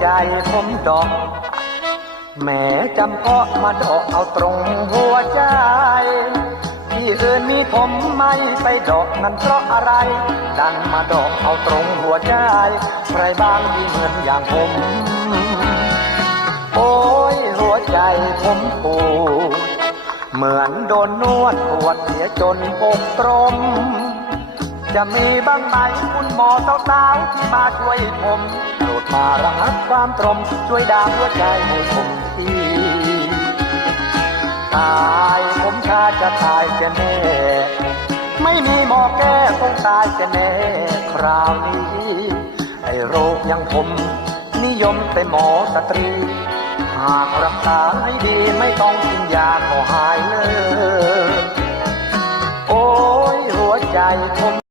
ใจผมดอก แหม้จำเพาะมาดอกเอาตรงหัวใจ ที่อื่นมีผมไม่ไปดอกนั้นเพราะอะไร ดันมาดอกเอาตรงหัวใจ ใครบ้างที่เหมือนอย่างผม โอ้ยหัวใจผมปวดเหมือนโดนนวดปวดเสียจนอกตรม จะมีบ้างไหมคุณหมอสาวๆที่มาช่วยผม มาระงับความตรมช่วยดามหัวใจให้ผมทีตายผมชาจะตายจะแน่ไม่มีหมอแก้คงตายจะแน่คราวนี้ไอ้โรคอยังผม นิยมแต่หมอสตรี หากรักษาให้ดีไม่ต้องกินยาก็หายเลยโอ้ยหัวใจผม